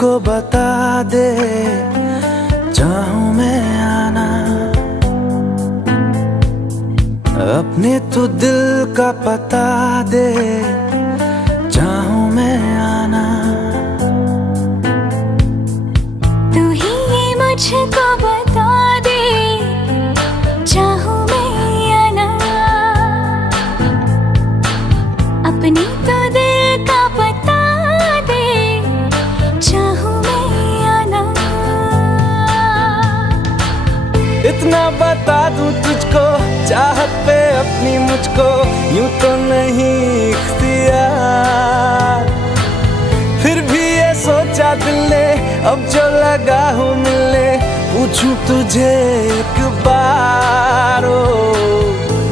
मुझको बता दे, चाहूं मैं आना। अपने तू दिल का पता दे, चाहूं मैं आना। तू ही मुझको बता दे, चाहूं मैं आना। अपने तो दिल का पता दे, चाहूं मैं आना। इतना बता दूं तुझको, चाहत पे अपनी मुझको यूं तो नहीं इख्तियार। फिर भी ये सोचा दिल ने, अब जो लगा हूँ मिलने, पूछूं तुझे एक बार।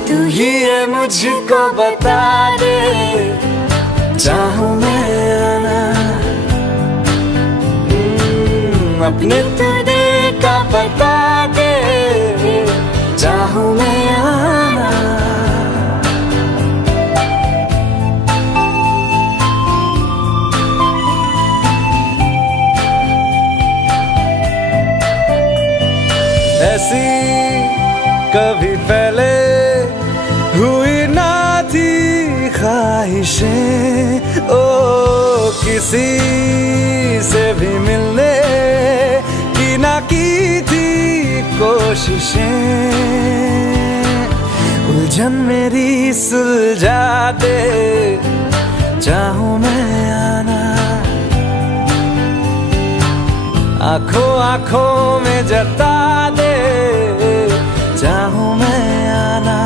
तू ही है मुझको बता दे, चाहूं मैं आना। अपने तो दिल का पता दे, चाहूं मैं आना। ऐसी कभी पहले हुई ना थी ख्वाहिशें, ओ किसी से भी मिलने की ना की थी कोशिशें। उलझन मेरी सुलझा दे, चाहूं मैं आना। आंखों आंखों में जता दे, चाहूं मैं आना।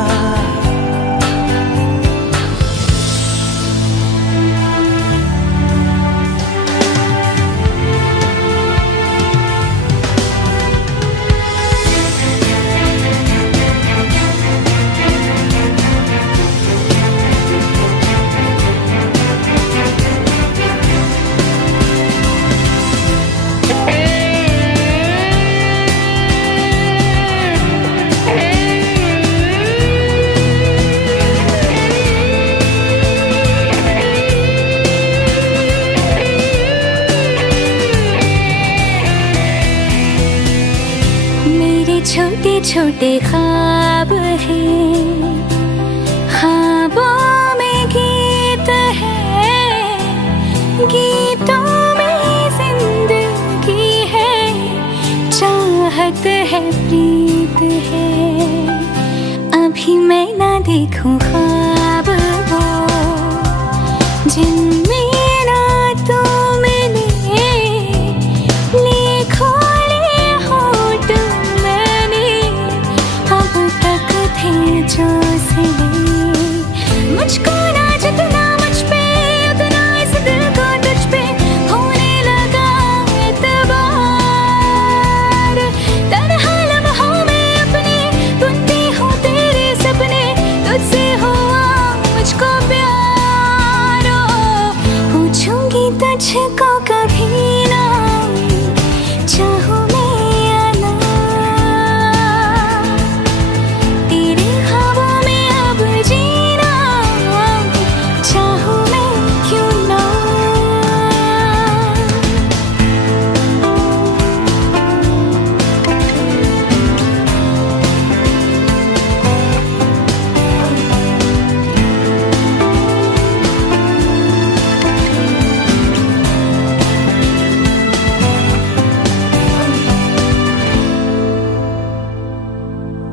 छोटे छोटे ख्वाब हैं, ख्वाबों में गीत है, गीतों में जिंदगी है, चाहत है, प्रीत है। अभी मैं ना देखूं ख्वाब वो, जिनमें ना तू मिले, लिखो जो सिले। मुझको ना जितना मुझ पे, उतना इस दिल को तुझ पे होने लगा एतबार। तन्हा लम्हों में अपने बुनती हूँ तेरे सपने, तुझसे हुआ मुझको प्यार। पूछूंगी तुझको कभी ना, चाहूं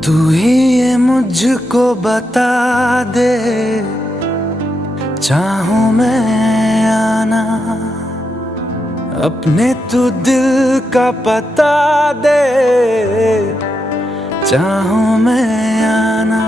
तू ही ये मुझको बता दे, चाहूं मैं आना। अपने तू दिल का पता दे, चाहूं मैं आना।